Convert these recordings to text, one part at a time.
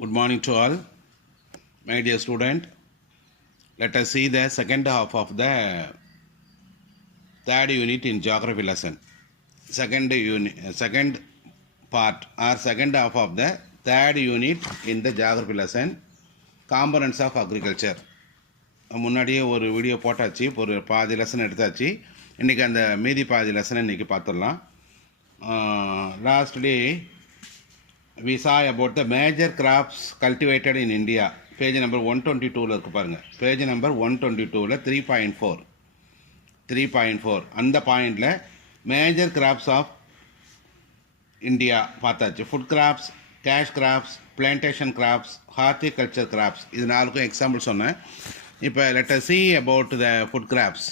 Good morning to all, my dear student. Let us see the second half of the third unit in geography lesson. Second part or second half of the third unit in the geography lesson, components of agriculture. முன்னாடியே ஒரு வீடியோ போட்டாச்சு, ஒரு பாதி லெசன் எடுத்தாச்சு. இன்றைக்கி அந்த மீதி பாதி லெசனை இன்றைக்கி பார்த்துடலாம். Lastly we saw about the major crops cultivated in India. Page number 122 இருக்கு பாருங்க. Page number 122ல 3.4 அந்த பாயிண்டில் மேஜர் கிராப்ஸ் ஆஃப் இந்தியா பார்த்தாச்சு. Food crops, cash crops, plantation crops, horticulture crops, இது நாலுக்கும் எக்ஸாம்பிள் சொன்னேன். இப்போ let us see about the food crops.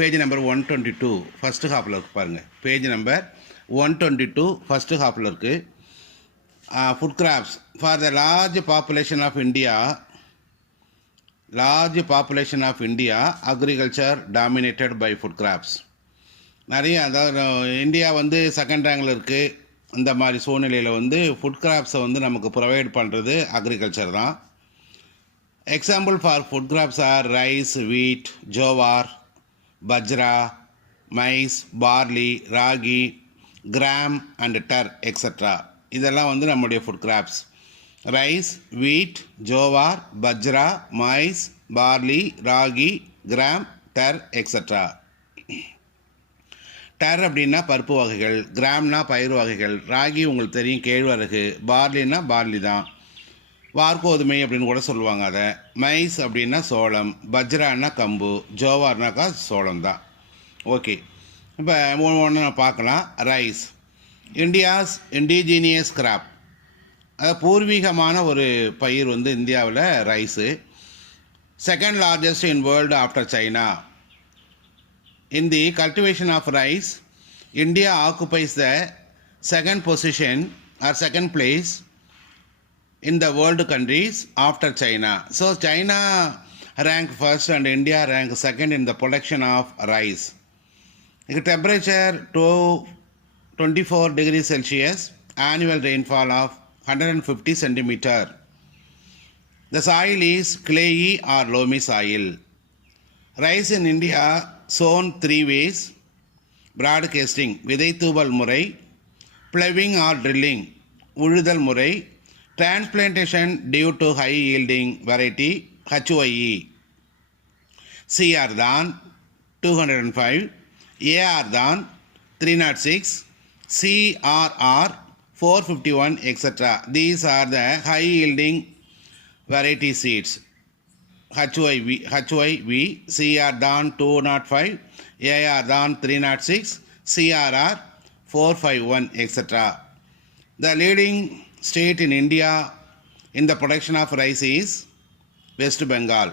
Page number 122 ஃபஸ்ட்டு ஹாஃபில் இருக்கு பாருங்கள். Page number 122 ஃபஸ்ட்டு ஹாஃபில் இருக்குது. Food crops for the large population of India, agriculture dominated by food crops. நிறைய அதாவது இந்தியா வந்து செகண்ட் ரேங்கில் இருக்குது. அந்த மாதிரி சூழ்நிலையில் வந்து ஃபுட் கிராப்ஸை வந்து நமக்கு ப்ரொவைட் பண்ணுறது அக்ரிகல்ச்சர் தான். Example for food crops are rice, wheat, jowar, bajra, maize, barley, ragi, gram and tur extra. இதெல்லாம் வந்து நம்முடைய food crops. Rice, wheat, jowar, bajra, maize, barley, ragi, gram, tur extra. Tur அப்படின்னா பருப்பு வகைகள், கிராம்னா பயிர் வகைகள், ராகி உங்களுக்கு தெரியும் கேழ்வரகு, பார்லின்னா பார்லி தான், வார்கோதுமை அப்படின்னு கூட சொல்லுவாங்க அதை. மைஸ் அப்படின்னா சோளம், பஜ்ரான்னா கம்பு, ஜோவார்னாக்கா சோளம் தான். ஓகே, இப்போ ஒன்று பார்க்கலாம். ரைஸ், இந்தியாஸ் இண்டிஜீனியஸ் கிராப், அது பூர்வீகமான ஒரு பயிர் வந்து இந்தியாவில் rice. Second largest in world after China. In the cultivation of rice, India occupies the second position or second place in the world countries after China. So China rank first and India rank second in the production of rice. The temperature to 24 degrees Celsius, annual rainfall of 150 centimeter. The soil is clayey or loamy soil. Rice in India sown three ways: broadcasting, விதை தூவல் முறை, ploughing or drilling, உழுதல் முறை, transplantation due to high yielding variety HYE. CR தான் 205, AR தான் 306, CRR 451, etc. These are the high yielding variety seeds. HYV, CR தான் 205, AR தான் 306, CRR 451, etc. The leading state in India in the production of rice is West Bengal.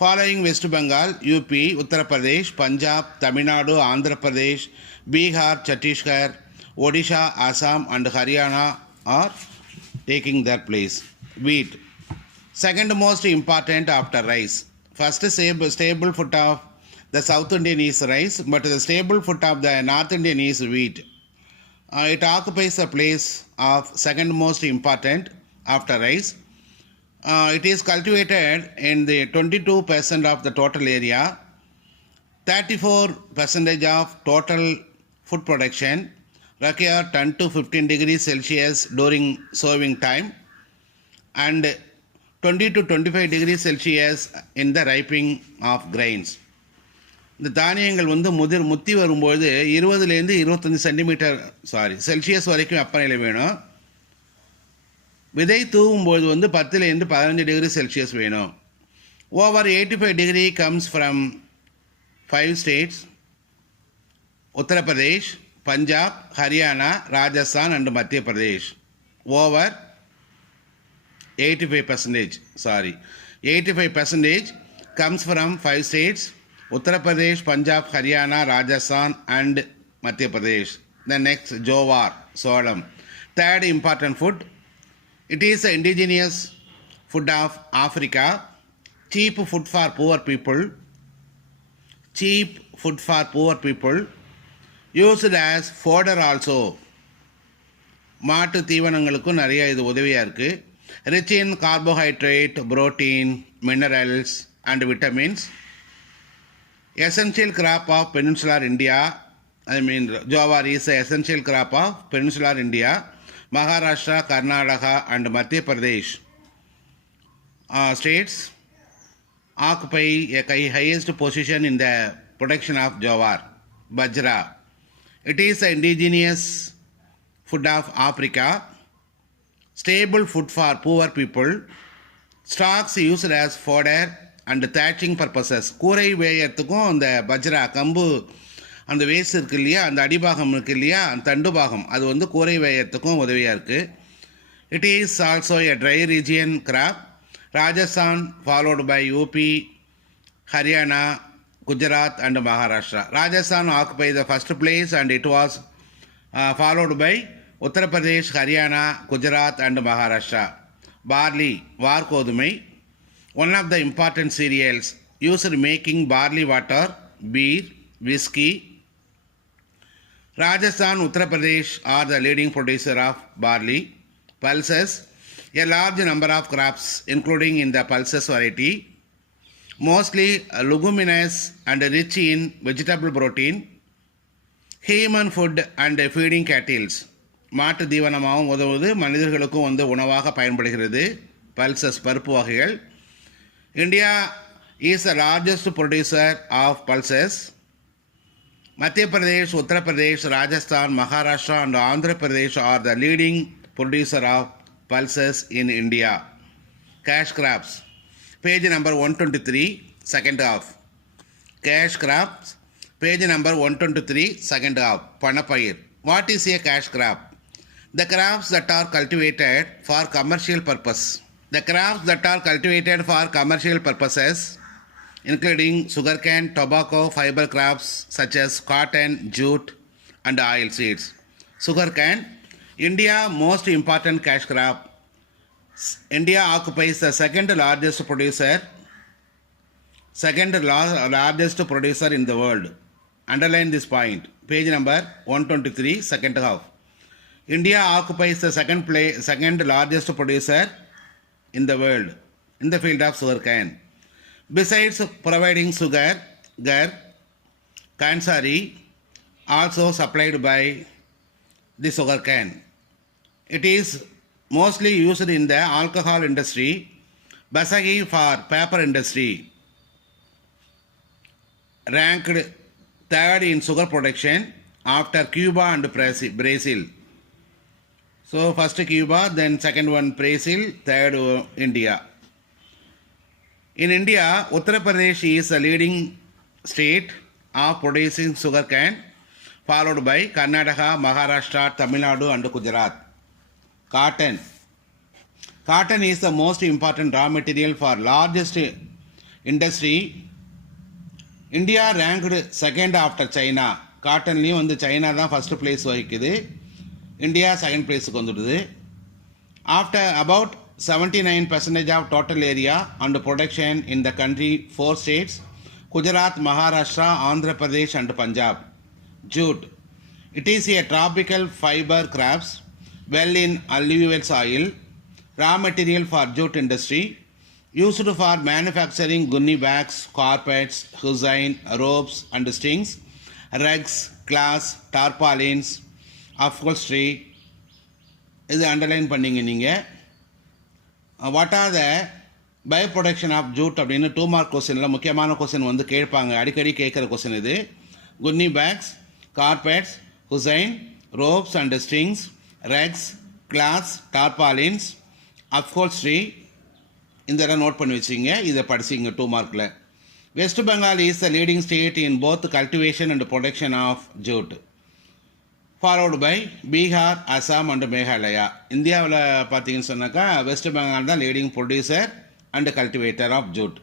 Following West Bengal, UP, Uttar Pradesh, Punjab, Tamil Nadu, Andhra Pradesh, Bihar, Chhattisgarh, Odisha, Assam and Haryana are taking their place. Wheat, second most important after rice. First stable food of the South Indian is rice, but the stable food of the North Indian is wheat. It occupies a place of second most important after rice. It is cultivated in the 22% of the total area, 34% of total food production, require 10 to 15 degrees Celsius during sowing time, and 20 to 25 degrees Celsius in the ripening of grains. இந்த தானியங்கள் வந்து முத்தி வரும்போது 20லேருந்து 25 செல்சியஸ் வரைக்கும் வெப்பநிலை வேணும். விதை தூவும்போது வந்து 10லேருந்து 15 டிகிரி செல்சியஸ் வேணும். Over 85 degree comes from 5 states: Uttar Pradesh, Punjab, Haryana, Rajasthan and Madhya Pradesh. Over 85% comes from 5 states: Uttar Pradesh, Punjab, Haryana, Rajasthan and Madhya Pradesh. The next, jowar, solam. Third important food. It is the indigenous food of Africa. Cheap food for poor people. Used as fodder also. மாட்டு தீவனங்களுக்கும் நிறைய இது உதவியாக இருக்குது. rich in carbohydrate, protein, minerals and vitamins. Essential crop of peninsular India, jowar is the essential crop of peninsular India, Maharashtra, Karnataka and Madhya Pradesh states occupy a highest position in the production of jowar, bajra. It is the indigenous food of Africa, stable food for poor people, stocks used as fodder and thatching purposes. கூரை வேயறதுக்கும் அந்த பஜ்ரா கம்பு அந்த வேஸ்ட் இருக்கு இல்லையா, அந்த அடிபாகம் இருக்கு இல்லையா, அந்த தண்டு பாகம், அது வந்து கூரை வேயறதுக்கும் உதவியாக இருக்குது. It is also a dry region crop. Rajasthan followed by UP, Haryana, Gujarat and Maharashtra. Rajasthan occupied the first place and it was followed by Uttar Pradesh, Haryana, Gujarat and Maharashtra. Barley, Varkodumai, one of the important cereals used in making barley water, beer, whiskey. Rajasthan, Uttar Pradesh are the leading producer of barley. Pulses, a large number of crops including in the pulses variety. Mostly leguminous and rich in vegetable protein, human food and feeding cattle. மாட்டு தீவனமாகவும் உதவுவது, மனிதர்களுக்கும் வந்து உணவாக பயன்படுகிறது. Pulses பருப்பு வகைகள். India is the largest producer of pulses. Madhya Pradesh, Uttar பிரதேஷ், ராஜஸ்தான், மகாராஷ்டிரா and Andhra Pradesh are the leading producer of pulses in India. Cash crops. Page number 123, second half. Cash crops, page number 123, second half. Panapayir. What is a cash crop? The crops that are cultivated for commercial purpose. The crops that are cultivated for commercial purposes, including sugarcane, tobacco, fiber crops such as cotton, jute, and oil seeds. Sugarcane, India most important cash crop. India occupies the second largest producer in the world. Underline this point. Page number 123, second half. India occupies the second largest producer in the world in the field of sugarcane. Besides providing sugar, Kansari also supplied by the sugarcane. It is mostly used in the alcohol industry, Basagi for paper industry. Ranked third in sugar production after Cuba and Brazil. So first Cuba, then second one Brazil, third India. In India, Uttar Pradesh is the leading state of producing sugarcane, followed by Karnataka, Maharashtra, Tamil Nadu and Gujarat. Cotton. Cotton is the most important raw material for largest industry. India ranked second after China. காட்டன்லேயும் வந்து சைனா தான் first place வகிக்குது, India second பிளேஸுக்கு வந்துடுது. After about 79% of total area and production in the country, 4 states, Gujarat, Maharashtra, Andhra Pradesh and Punjab. Jute. It is a tropical fiber crops, well in alluvial soil, raw material for jute industry, used for manufacturing gunny bags, carpets, hosiery, ropes and strings, rugs, cloths, tarpaulins, upholstery. இது underline பண்ணிங்க நீங்கள். What are the by production of jute அப்படின்னு 2 மார்க் கொஸ்டினில் முக்கியமான கொஸ்டின் வந்து கேட்பாங்க, அடிக்கடி கேட்குற கொஸ்டின் இது. Gunny bags, carpets, hessian, ropes and strings, rugs, cloths, tarpaulins, upholstery. இந்த இடம் நோட் பண்ணி வச்சிங்க, இதை படிச்சிங்க 2 மார்க்கில். West Bengal is the leading state in both cultivation and production of jute, followed by Bihar, Assam and Meghalaya. இந்தியாவில் பார்த்தீங்கன்னு சொன்னாக்கா வெஸ்ட் பெங்கால் தான் leading producer and cultivator of jute.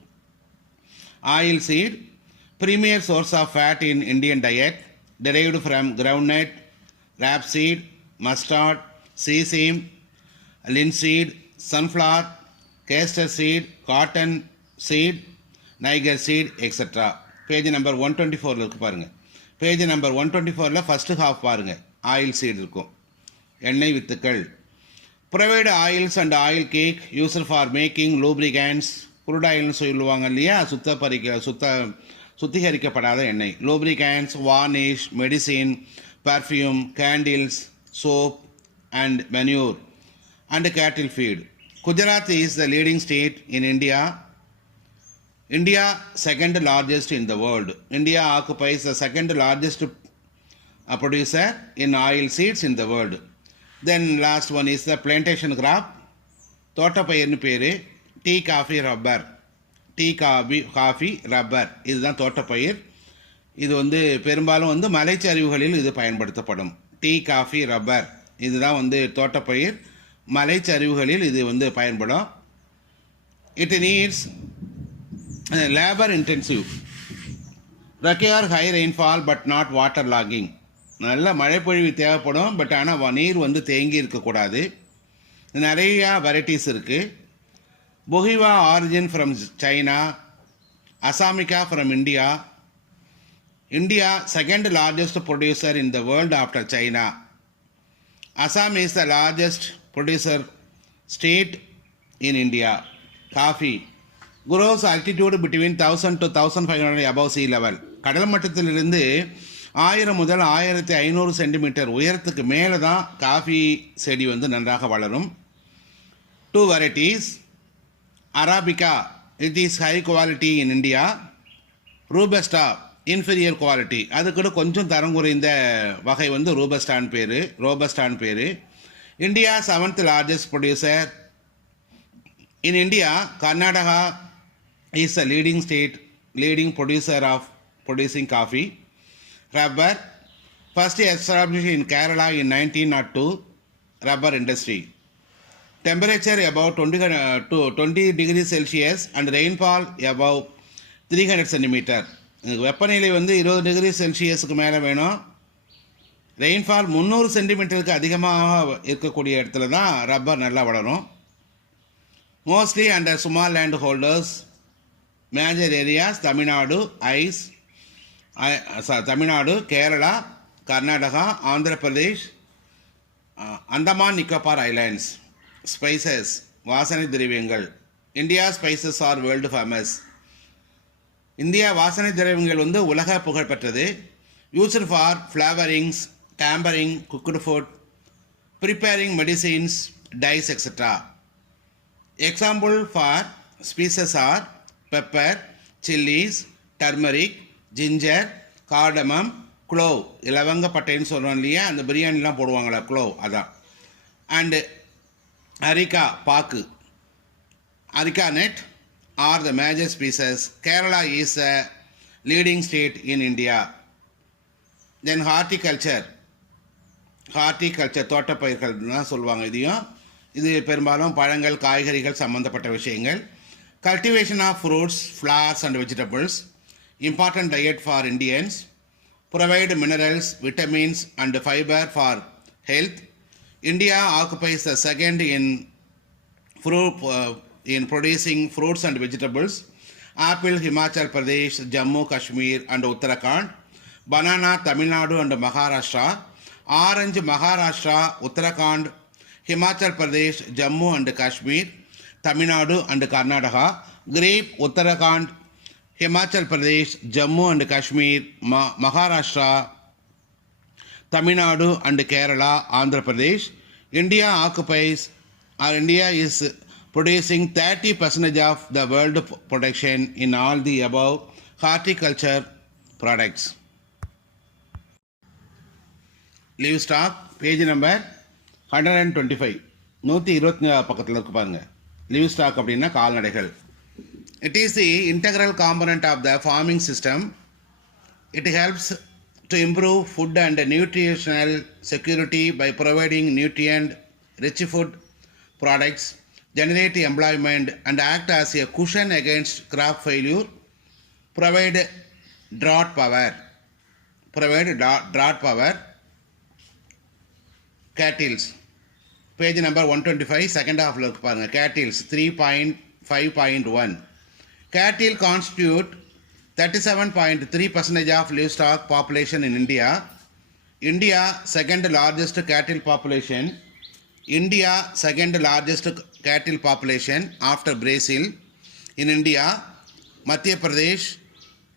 Oil seed, premier source of fat in Indian diet, derived from groundnut, rapeseed, mustard, sesame, linseed, sunflower, castor seed, cotton seed, niger seed, etc. Page number 124 இருக்கு பாருங்க. Page number 124ல் first half பாருங்கள். Oil seat இருக்கும், எண்ணெய் வித்துக்கள். Provide oils and oil cake used for making lubricants. Crude oil சொல்லுவாங்க இல்லையா, சுத்திகரிக்கப்படாத எண்ணெய். Lubricants, varnish, medicine, perfume, candles, soap and manure and cattle feed. Gujarat is the leading state in India. India second largest in the world. India occupies the second largest producer in oil seeds in the world. Then last one is the plantation crop. தோட்டப்பயிர்னு பேர். Tea, coffee, rubber. Tea, coffee, rubber இதுதான் தோட்டப்பயிர். இது பெரும்பாலும் மலைச்சரிவுகளில் இது பயன்படுத்தப்படும். Tea, coffee, rubber இதுதான் தோட்டப்பயிர். மலைச்சரிவுகளில் இது பயன்படும். It needs labor intensive. Require high rainfall but not water logging. நல்ல மழைப்பொழிவு தேவைப்படும், பட் ஆனால் நீர் தேங்கி இருக்கக்கூடாது. நிறையா வெரைட்டிஸ் இருக்குது. Bohea origin from China, assamica from India. India second largest producer in the world after China. Assam is the largest producer state in India. Coffee grows altitude between 1000 to 1500 above sea level. கடல் மட்டத்திலிருந்து 1000 முதல் 1500 சென்டிமீட்டர் உயரத்துக்கு மேலே தான் காஃபி செடி நன்றாக வளரும். 2 varieties. Arabica, it is high quality in India. Robusta, inferior quality. அதுக்கூட கொஞ்சம் தரம் குறைந்த வகை ரோபஸ்டான் பேர். India 7th largest producer. In India, Karnataka is the leading producer of producing coffee. Rubber, first established in Kerala in 1902, rubber industry. Temperature about 20 degrees Celsius and rainfall above 300 centimeter. வெப்பநிலை 20 டிகிரி செல்சியஸுக்கு மேலே வேணும். ரெயின்ஃபால் 300 சென்டிமீட்டருக்கு அதிகமாக இருக்கக்கூடிய இடத்துல தான் ரப்பர் நல்லா வளரும். Mostly under small land holders. Major areas Tamil Nadu, Kerala, Karnataka, Andhra Pradesh, Andaman Nicobar Islands. Spices, வாசனை திரவியங்கள். India spices are world famous. India வாசனை திரவியங்கள் உலக புகழ்பெற்றது. Used for flavorings, tampering, cooked food, preparing medicines, dyes, etc. Example for spices are pepper, chilies, turmeric, ginger, cardamom, clove. இலவங்கப்பட்டைன்னு சொல்கிறோம் இல்லையா, அந்த பிரியாணிலாம் போடுவாங்களா clove, அதான். அண்டு அரிக்கா, பாக்கு. Areca nut are the major species. Kerala is a leading state in India. Then horticulture. தோட்டப்பயிர்கள் தான் சொல்லுவாங்க. இது பெரும்பாலும் பழங்கள், காய்கறிகள் சம்பந்தப்பட்ட விஷயங்கள். Cultivation of fruits, flowers and vegetables. Important diet for Indians. Provide minerals, vitamins and fibre for health. India occupies the second in producing fruits and vegetables. Apple, Himachal Pradesh, Jammu, Kashmir and Uttarakhand. Banana, Tamil Nadu and Maharashtra. Orange, Maharashtra, Uttarakhand, Himachal Pradesh, Jammu and Kashmir, Tamil Nadu and Karnataka. Grape, Uttarakhand, Himachal Pradesh, Jammu and Kashmir, Maharashtra, Tamil Nadu and Kerala, Andhra Pradesh. India is producing 30% of the world production in all the above horticulture products. Livestock, page number 125. 124 பக்கத்தில் இருக்கு பாருங்க. Livestock அப்படின்னா கால்நடைகள். It is the integral component of the farming system. It helps to improve food and nutritional security by providing nutrient-rich food products, generate employment and act as a cushion against crop failure, provide drought power. Cattles, page number 125, second half look பாருங்க. Cattles 3.5.1. Cattle constitute 37.3% of livestock population in India. India second largest cattle population. India second largest cattle population after Brazil. In India, Madhya Pradesh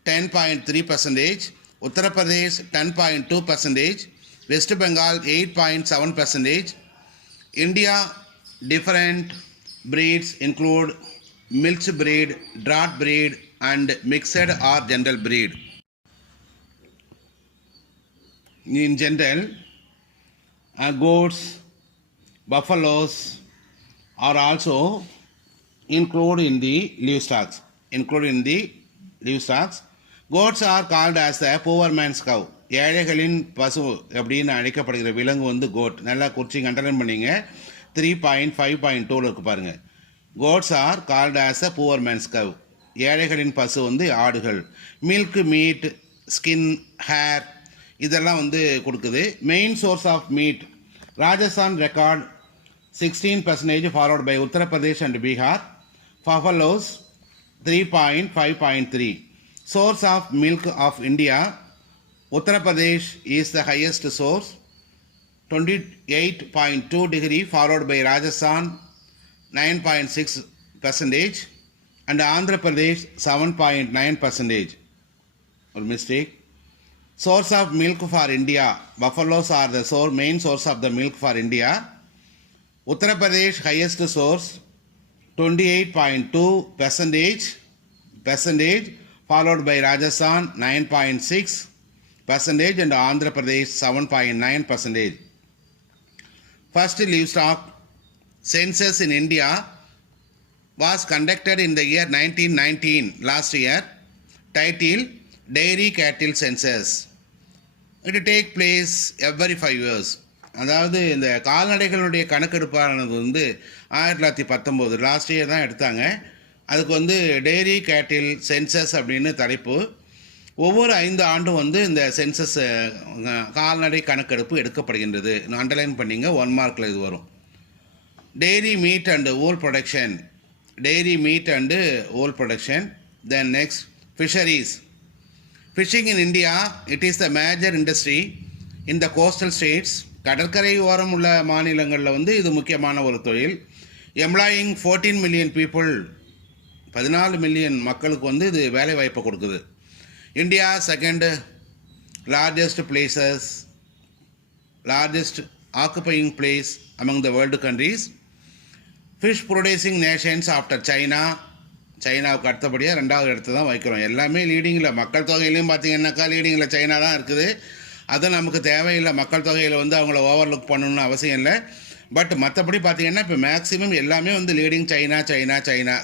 10.3%, Uttar Pradesh 10.2%, West Bengal 8.7%. India different breeds include mixed breed, draught breed and mixed or general breed. In general, goats, buffaloes are also included in the livestock. Goats are called as the poor man's cow. ஏழைகளின் பசு அப்படின்னு அழைக்கப்படுகிற விலங்கு வந்து கோட். நல்லா குறிச்சிங்க, அண்டர்லைன் பண்ணிங்க. 3.5.2 இருக்கு பாருங்க. Goats are called as a poor man's cow. ஏழைகளின் பசு வந்து ஆடுகள். மில்க், மீட், ஸ்கின், ஹேர் இதெல்லாம் வந்து கொடுக்குது. Main source of meat Rajasthan record 16%, followed by Uttar Pradesh and Bihar. Buffaloes 3.5.3. Source of milk of India, Uttar Pradesh is the highest source, 28.2 degree, followed by Rajasthan 9.6% and Andhra Pradesh 7.9%. Or mistake. Source of milk for India, buffaloes are the main source of the milk for India. Uttar Pradesh highest source 28.2%, followed by Rajasthan 9.6% and Andhra Pradesh 7.9%. First livestock census in India was conducted in the year 1919, last year, titled Dairy Cattle Census. It take place every 5 years. அதாவது இந்த கால்நடைகளுடைய கணக்கெடுப்பானது வந்து 1919 last year தான் எடுத்தாங்க. அதுக்கு வந்து டெய்ரி கேட்டில் சென்சஸ் அப்படின்னு தலைப்பு. ஒவ்வொரு 5 ஆண்டும் வந்து இந்த சென்சஸ் கால்நடை கணக்கெடுப்பு எடுக்கப்படுகின்றது. அண்டர்லைன் பண்ணிங்க, 1 மார்க்கில் இது வரும். Dairy meet and wool production. Then next, fisheries. Fishing in India, it is the major industry in the coastal states. கடற்கரை ஓரம் உள்ள மாநிலங்களில் வந்து இது முக்கியமான ஒரு தொழில். எம்ப்ளாயிங் 14 மில்லியன் பீப்புள், 14 மில்லியன் மக்களுக்கு வந்து இது வேலை வாய்ப்பை கொடுக்குது. India second largest occupying place among the world countries. Fish producing nations after சைனாவுக்கு அடுத்தபடியாக 2வது இடத்து தான் வைக்கிறோம். எல்லாமே லீடிங்கில், மக்கள் தொகையிலையும் பார்த்தீங்கன்னாக்கா லீடிங்கில் சைனா தான் இருக்குது. அது நமக்கு தேவையில்லை. மக்கள் தொகையில் வந்து அவங்கள ஓவர்லுக் பண்ணணும்னு அவசியம் இல்லை. பட் மற்றபடி பார்த்தீங்கன்னா இப்போ மேக்ஸிமம் எல்லாமே வந்து லீடிங் சைனா.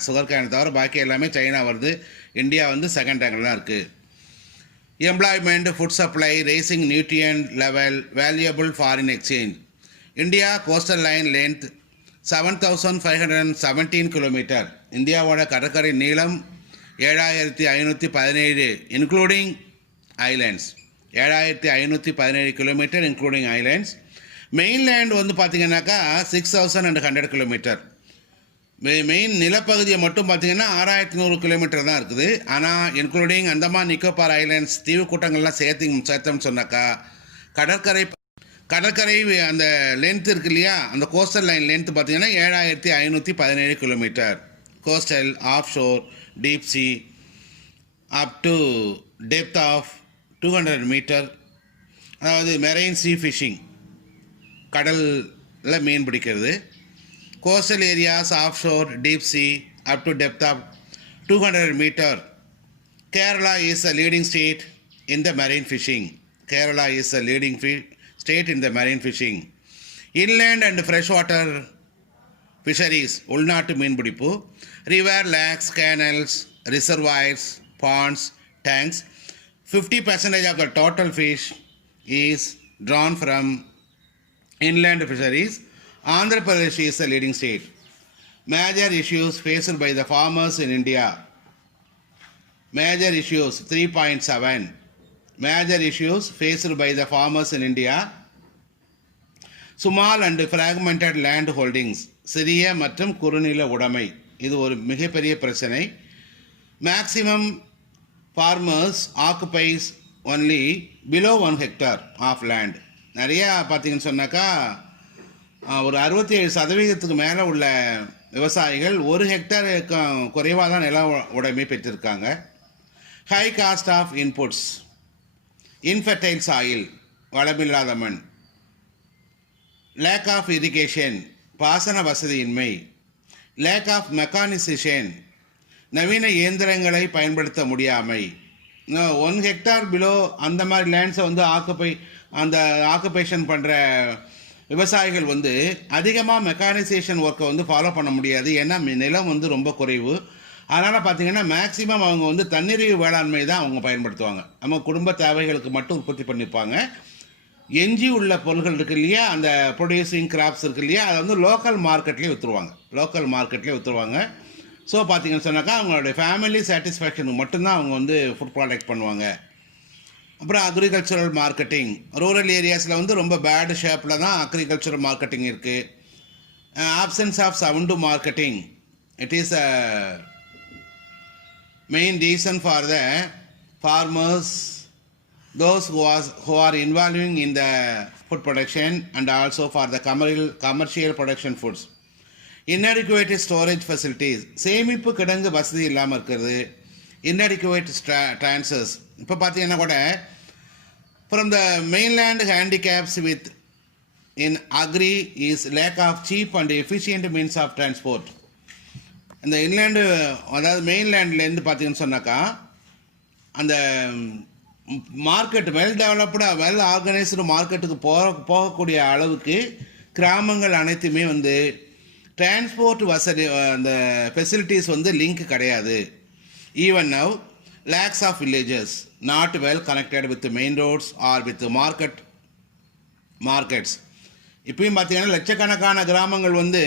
சுகர் கேனை தவிர பாக்கி எல்லாமே சைனா வருது. இந்தியா வந்து செகண்ட் ரேங்கில் தான் இருக்குது. Employment, food supply, raising nutrient level, valuable foreign exchange. India coastal line length 7,517 kilometre. இந்தியாவோட கடற்கரை நீளம் 7,517 including islands. 7,517 kilometre including islands. Mainland வந்து பார்த்திங்கனாக்கா 6,100 கிலோமீட்டர். மெயின் நிலப்பகுதியை மட்டும் பார்த்திங்கன்னா 6,100 கிலோமீட்டர் தான் இருக்குது. ஆனால் இன்க்ளூடிங் அந்தமான் நிக்கோபார் ஐலேண்ட்ஸ் தீவு கூட்டங்கள்லாம் சேர்த்தோம்னு சொன்னாக்கா கடற்கரை அந்த லென்த் இருக்கு இல்லையா, அந்த கோஸ்டல் லைன் லென்த் பார்த்திங்கன்னா 7,517 kilometre. Coastal, offshore, deep sea up to depth of 200 metre. அதாவது மெரைன் சீ ஃபிஷிங், கடலில் மீன் பிடிக்கிறது. Coastal areas, offshore, deep sea up to depth of 200 metre. Kerala is the leading state in the marine fishing. Inland and freshwater fisheries, உள்நாட்டு மீன்பிடிப்பு. River, lakes, canals, reservoirs, ponds, tanks. 50% of the total fish is drawn from inland fisheries. Andhra Pradesh is the leading state. Major issues faced by the farmers in India. Major issues 3.7. Major issues faced by the farmers in India. Small and fragmented land holdings. சிறிய மற்றும் குறுநில உடைமை, இது ஒரு மிகப்பெரிய பிரச்சனை. Maximum farmers occupies only below 1 hectare of land. நிறையா பார்த்தீங்கன்னு சொன்னாக்கா ஒரு 67% மேலே உள்ள விவசாயிகள் 1 ஹெக்டேர் குறைவாக தான் நில உடைமை பெற்றிருக்காங்க. High cost of inputs, infertile soil, வளமில்லாத மண், லேக் ஆஃப் இரிகேஷன், பாசன வசதியின்மை, லேக் ஆஃப் மெக்கானிசேஷன், நவீன இயந்திரங்களை பயன்படுத்த முடியாமை. 1 ஹெக்டார் பிலோ அந்த மாதிரி லேண்ட்ஸை வந்து ஆக்குபேஷன் பண்ணுற விவசாயிகள் வந்து அதிகமாக மெக்கானைசேஷன் ஒர்க்கை வந்து ஃபாலோ பண்ண முடியாது. ஏன்னா நிலம் வந்து ரொம்ப குறைவு. அதனால் பார்த்திங்கன்னா மேக்ஸிமம் அவங்க வந்து தன்னிறைவு வேளாண்மை தான் அவங்க பயன்படுத்துவாங்க. நம்ம குடும்ப தேவைகளுக்கு மட்டும் உற்பத்தி பண்ணியிருப்பாங்க. எஞ்சி உள்ள பொருட்கள் இருக்குது இல்லையா, அந்த ப்ரொடியூசிங் கிராப்ஸ் இருக்குது இல்லையா, அதை வந்து லோக்கல் மார்க்கெட்லேயே விற்றுருவாங்க. ஸோ பார்த்திங்கன்னு சொன்னாக்கா அவங்களுடைய ஃபேமிலி சாட்டிஸ்ஃபேக்ஷனுக்கு மட்டும்தான் அவங்க வந்து ஃபுட் ப்ராடக்ட் பண்ணுவாங்க. அப்புறம் அக்ரிகல்ச்சரல் மார்க்கெட்டிங், ரூரல் ஏரியாஸில் வந்து ரொம்ப பேட் ஷேப்பில் தான் அக்ரிகல்ச்சரல் மார்க்கெட்டிங் இருக்குது. Options of sound marketing, it is a main reason for the farmers, those who are involving in the food production and also for the commercial production foods. Inadequate storage facilities, சேமிப்பு கிடங்கு வசதி இல்லாமல் இருக்கிறது. Inadequate transfers, இப்போ பார்த்தீங்கன்னா கூட from the mainland handicaps with in agri is lack of cheap and efficient means of transport. இந்த இன்லேண்டு அதாவது மெயின்லேண்ட்லேருந்து பார்த்தீங்கன்னு சொன்னாக்கா அந்த மார்க்கெட் வெல் டெவலப்டாக வெல் ஆர்கனைஸ்டு மார்க்கெட்டுக்கு போகக்கூடிய அளவுக்கு கிராமங்கள் அனைத்துமே வந்து டிரான்ஸ்போர்ட் வசதி அந்த ஃபெசிலிட்டிஸ் வந்து லிங்க் கிடையாது. Even now lakhs of villages not well connected with main roads or with markets. இப்பயும் பார்த்தீங்கன்னா லட்சக்கணக்கான கிராமங்கள் வந்து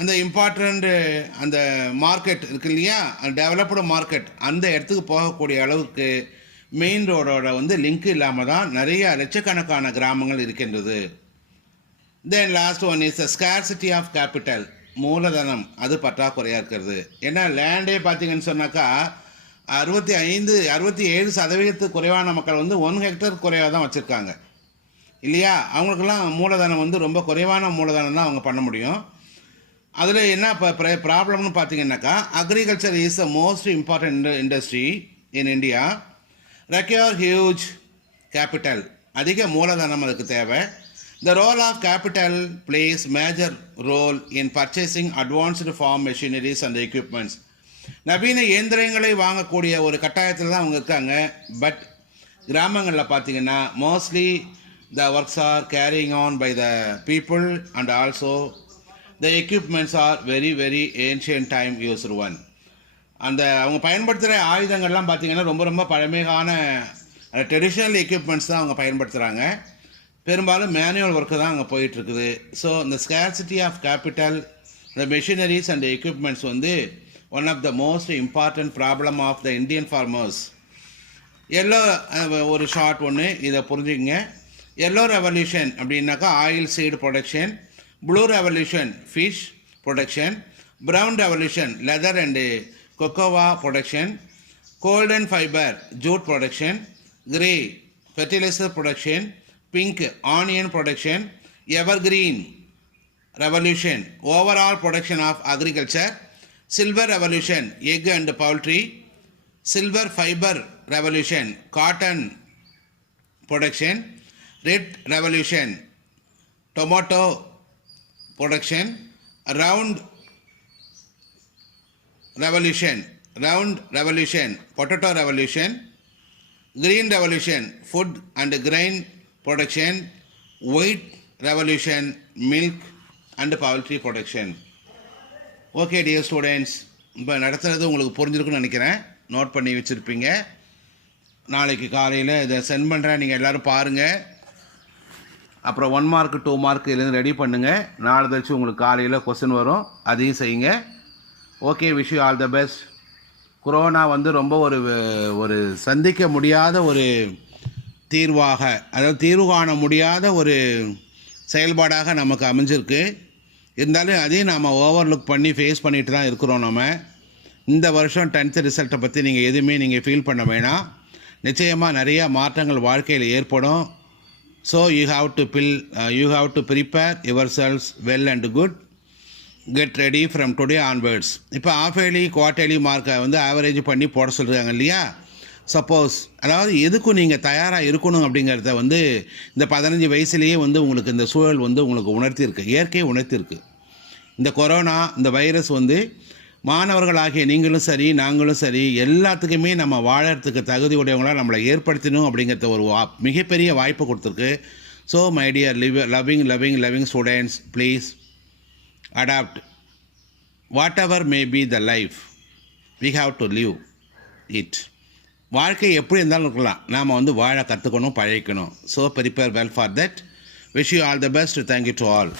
அந்த இம்பார்ட்டண்ட் அந்த மார்க்கெட் இருக்கு இல்லையா, டெவலப்டு மார்க்கெட், அந்த இடத்துக்கு போகக்கூடிய அளவுக்கு மெயின் ரோடோட வந்து லிங்க் இல்லாமல் தான் நிறைய லட்சக்கணக்கான கிராமங்கள் இருக்கின்றது. Then last one is the scarcity of capital, மூலதனம் அது பற்றாக்குறையாக இருக்கிறது. ஏன்னா லேண்டே பார்த்தீங்கன்னு சொன்னாக்கா 67% குறைவான மக்கள் வந்து 1 ஹெக்டர் குறைவாக தான் வச்சுருக்காங்க இல்லையா. அவங்களுக்கெல்லாம் மூலதனம் வந்து ரொம்ப குறைவான மூலதனம் தான் அவங்க பண்ண முடியும். அதில் என்ன இப்போ ப்ராப்ளம்னு பார்த்தீங்கன்னாக்கா agriculture is the most important industry in India. Require huge capital, அதிக மூலதனம் அதுக்கு தேவை. The role of capital plays major role in purchasing advanced farm machineries and equipments. நவீன இயந்திரங்களை வாங்கக்கூடிய ஒரு கட்டாயத்தில் தான் அவங்க இருக்காங்க. பட் கிராமங்களில் பார்த்தீங்கன்னா mostly the works are carrying on by the people and also the equipments are very ancient time used one. அந்த அவங்க பயன்படுத்துகிற ஆயுதங்கள்லாம் பார்த்திங்கன்னா ரொம்ப பழமையான ட்ரெடிஷ்னல் எக்யூப்மெண்ட்ஸ் தான் அவங்க பயன்படுத்துகிறாங்க. பெரும்பாலும் மேனுவல் ஒர்க்கு தான் அங்கே போயிட்டுருக்குது. ஸோ இந்த ஸ்கேர்சிட்டி ஆஃப் கேபிட்டல், இந்த மெஷினரிஸ் அண்ட் எக்யூப்மெண்ட்ஸ் வந்து one of the most important problem of the Indian farmers. ஒரு ஷார்ட் ஒன்று இதை புரிஞ்சுங்க. எல்லோ ரெவல்யூஷன் அப்படின்னாக்கா oil seed production, blue revolution fish production, brown revolution leather and cocoa production, golden fiber jute production, grey fertilizer production, pink onion production, evergreen revolution overall production of agriculture, silver revolution egg and poultry, silver fiber revolution cotton production, red revolution tomato production, round revolution potato revolution, green revolution food and grain production, white revolution milk and poultry production. Okay dear students, இப்போ நடத்துகிறது உங்களுக்கு புரிஞ்சிருக்குன்னு நினைக்கிறேன். நோட் பண்ணி வச்சுருப்பீங்க. நாளைக்கு காலையில் இதை சென்ட் பண்ணுறேன், நீங்கள் எல்லோரும் பாருங்கள். அப்புறம் 1 மார்க் 2 மார்க் இதுலேருந்து ரெடி பண்ணுங்கள். நாளை கழிச்சு உங்களுக்கு காலையில் கொஸ்டின் வரும், அதையும் செய்யுங்க. Okay, wish you all the best. Corona வந்து ரொம்ப ஒரு சந்திக்க முடியாத ஒரு தீர்வாக, அதாவது தீர்வு காண முடியாத ஒரு செயல்பாடாக நமக்கு அமைஞ்சிருக்கு. இருந்தாலும் அதையும் நாம் ஓவர்லுக் பண்ணி ஃபேஸ் பண்ணிட்டு தான் இருக்கிறோம். நம்ம இந்த வருஷம் 10th ரிசல்ட்டை பற்றி நீங்கள் எதுவுமே ஃபீல் பண்ண வேணாம். நிச்சயமாக நிறையா மாற்றங்கள் வாழ்க்கையில் ஏற்படும். So you have to prepare yourselves well and good. Get ready from today onwards. இப்போ ஆஃப் இயர்லி குவார்டர்லி மார்க்கை வந்து ஆவரேஜ் பண்ணி போட சொல்கிறாங்க இல்லையா. சப்போஸ் அதாவது எதுக்கும் நீங்கள் தயாராக இருக்கணும் அப்படிங்கிறத வந்து இந்த 15 வயசுலேயே வந்து உங்களுக்கு இந்த சூழல் வந்து உங்களுக்கு உணர்த்தியிருக்கு, இயற்கையை உணர்த்தியிருக்கு. இந்த கொரோனா, இந்த வைரஸ் வந்து மாணவர்களாகிய நீங்களும் சரி நாங்களும் சரி எல்லாத்துக்குமே நம்ம வாழறதுக்கு தகுதி உடையவங்களாக நம்மளை ஏற்படுத்தணும் அப்படிங்கிறத ஒரு மிகப்பெரிய வாய்ப்பு கொடுத்துருக்கு. So my dear loving students, please adopt whatever may be the life, we have to live it. வாழ்க்கை எப்படி இருந்தாலும் இருக்கலாம், நாம் வந்து வாழ கற்றுக்கணும், பழகிக்கணும். So prepare well for that. Wish you all the best. Thank you to all.